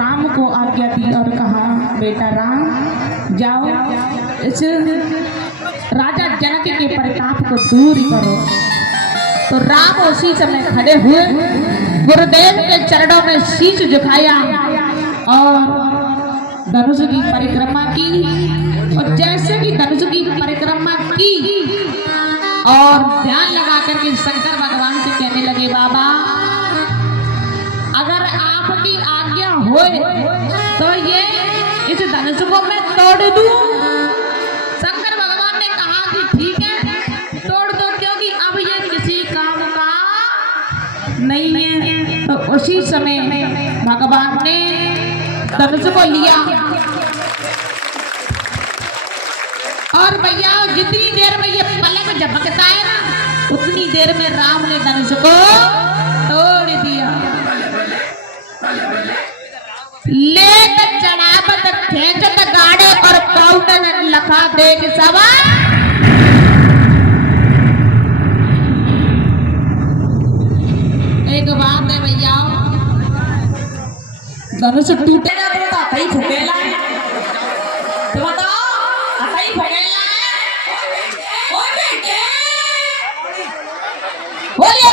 राम को आज्ञा दी और कहा, बेटा राम जाओ इस राजा जनक के परिताप को दूर करो। तो राम उसी समय खड़े हुए गुरुदेव के चरणों में शीश झुकाया और धनुष की परिक्रमा की। और जैसे कि धनुष की परिक्रमा की और ध्यान लगा करके शंकर भगवान से कहने लगे, बाबा अगर आपकी आज्ञा होए तो ये इस धनुष को मैं तोड़ दूं। शंकर भगवान ने कहा कि ठीक है तोड़ दो, क्योंकि अब ये किसी काम का नहीं है। तो उसी समय भगवान ने धनुष को लिया और भैया जितनी देर में ये पलक झपकता है ना, उतनी देर में राम ने धनुष को तोड़ दिया। लेकर चढ़ावत खेचत गाड़े और पाउडन लखा देख सवा। एक बात है भैया, धनुष टूटेगा तो आता ही फुकेला है। तो बताओ आता ही फुकेला है। ओ बेटे बोलिए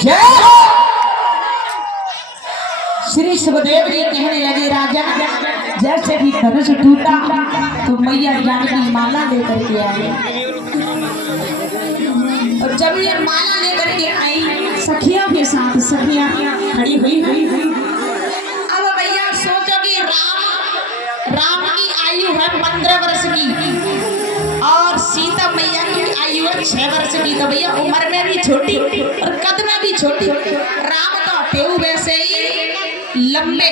जय हो। श्री सुखदेव जी कहने लगे, राजन जैसे भी धनुष टूटा तो मैया जानकी माला लेकर के आए। और जब ये माला लेकर के आई सखियों के साथ, सखियां खड़ी हुई। अब भैया सोचो कि राम की आयु है 15 वर्ष की और सीता मैया की आयु है 6 वर्ष की। तो भैया उम्र में भी छोटी और कद में भी छोटी। राम तो टेऊ वैसे ही लंबे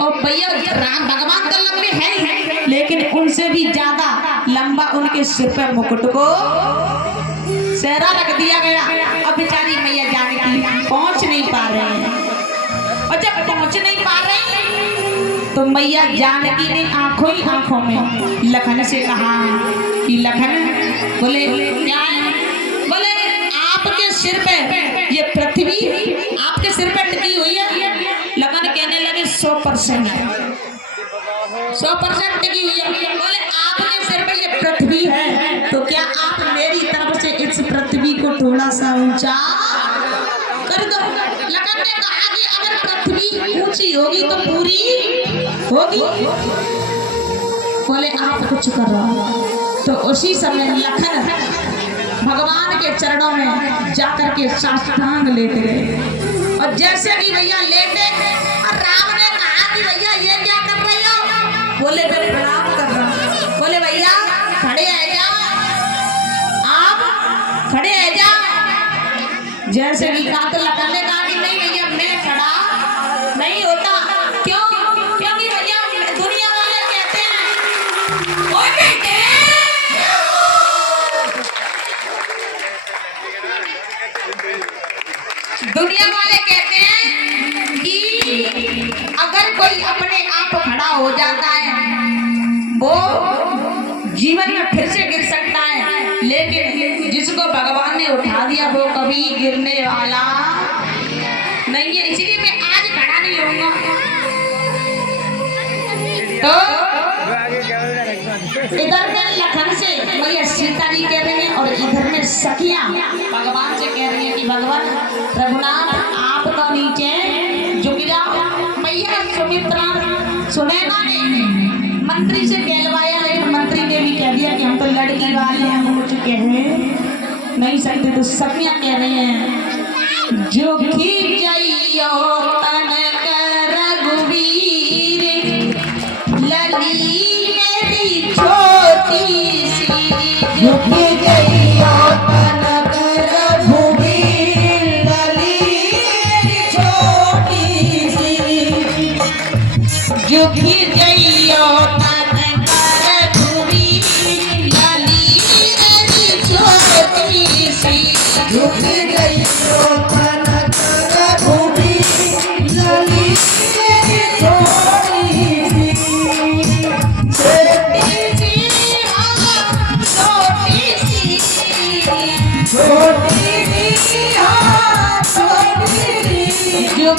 और भैया राम भगवान तो लंबे हैं, लेकिन उनसे भी ज्यादा लंबा उनके सिर पर मुकुट को सेहरा रख दिया गया। अब बेचारी मैया जानकी पहुंच नहीं पा रहे हैं। और जब पहुंच नहीं पा रहे तो मैया जानकी ने आंखों ही आंखों में लखन से कहा कि लखन, बोले क्या है? बोले आपके सिर पे ये पृथ्वी आपके सिर पे टिकी हुई है। लखन कहने लगे 100% 100% टिकी हुई है। बोले आपके सिर पे ये पृथ्वी है तो क्या आप मेरी तरफ से इस पृथ्वी को थोड़ा सा ऊंचा कर दो। लखन ने कहा कि अगर पृथ्वी ऊंची होगी तो पूरी होगी। बोले आप कुछ करो। तो उसी समय लखन भगवान के चरणों में जाकर के साष्टांग लेट गए। और जैसे भी भैया लेटे और राम ने कहा कि भैया ये क्या कर रही हो? बोले मैं प्रणाम कर रहा हूँ। बोले भैया खड़े है जा, आप खड़े है जा। जैसे भी कहा तो लखन ने कहा कि नहीं भैया मैं खड़ा नहीं होता। क्यों? क्योंकि भैया दुनिया वाले कहते हैं, ओए बेटे दुनिया वाले कहते हैं कि अगर कोई अपने आप खड़ा हो जाता है वो जीवन में फिर से गिर सकता है, लेकिन जिसको भगवान ने उठा दिया वो कभी गिरने वाला नहीं है। इसीलिए मैं आज खड़ा नहीं होऊंगा। तो इधर में लखन से मैया सीता जी कह रही हैं और इधर में सखियां भगवान से कह रही हैं कि भगवान रघुनाथ आप तो नीचे झुक जाओ। मैया सुमित्रा सुनैना ने मंत्री से कहलवाया, लेकिन मंत्री ने भी कह दिया कि हम तो लड़की वाले हैं, हम कुछ कह नहीं सकते। तो सखियां कह रहे हैं, जो खी जाइयो तनक रघुवीर लली मेरी छोटी सी, जो खी जाइयो तनक रघुवीर लली मेरी छोटी सी, जो खी जाइयो तनक रघुवीर लली मेरी छोटी सी, जो खी जाइयो तनक रघुवीर लली मेरी छोटी सी, छोटी सी हाँ छोटी सी, छोटी सी हाँ छोटी सी, जो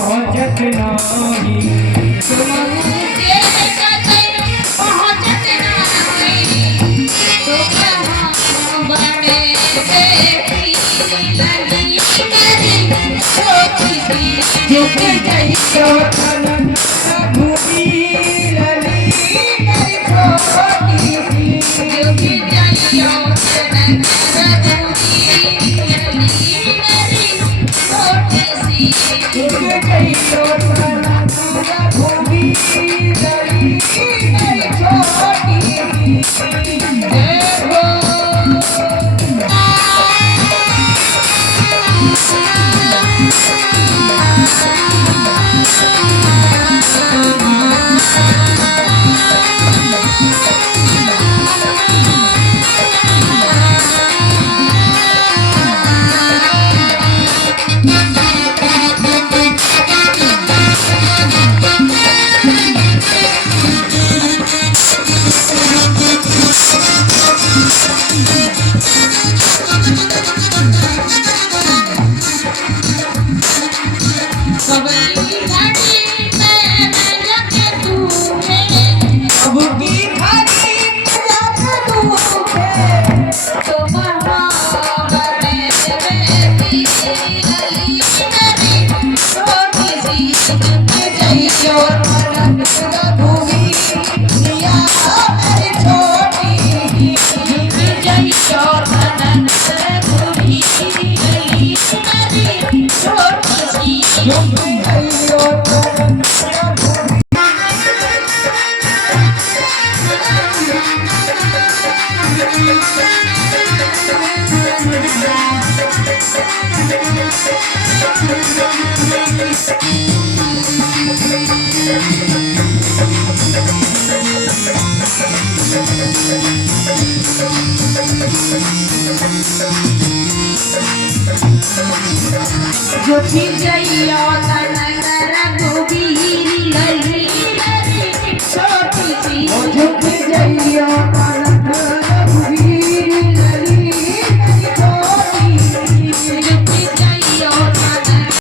पहुँचत नाही जो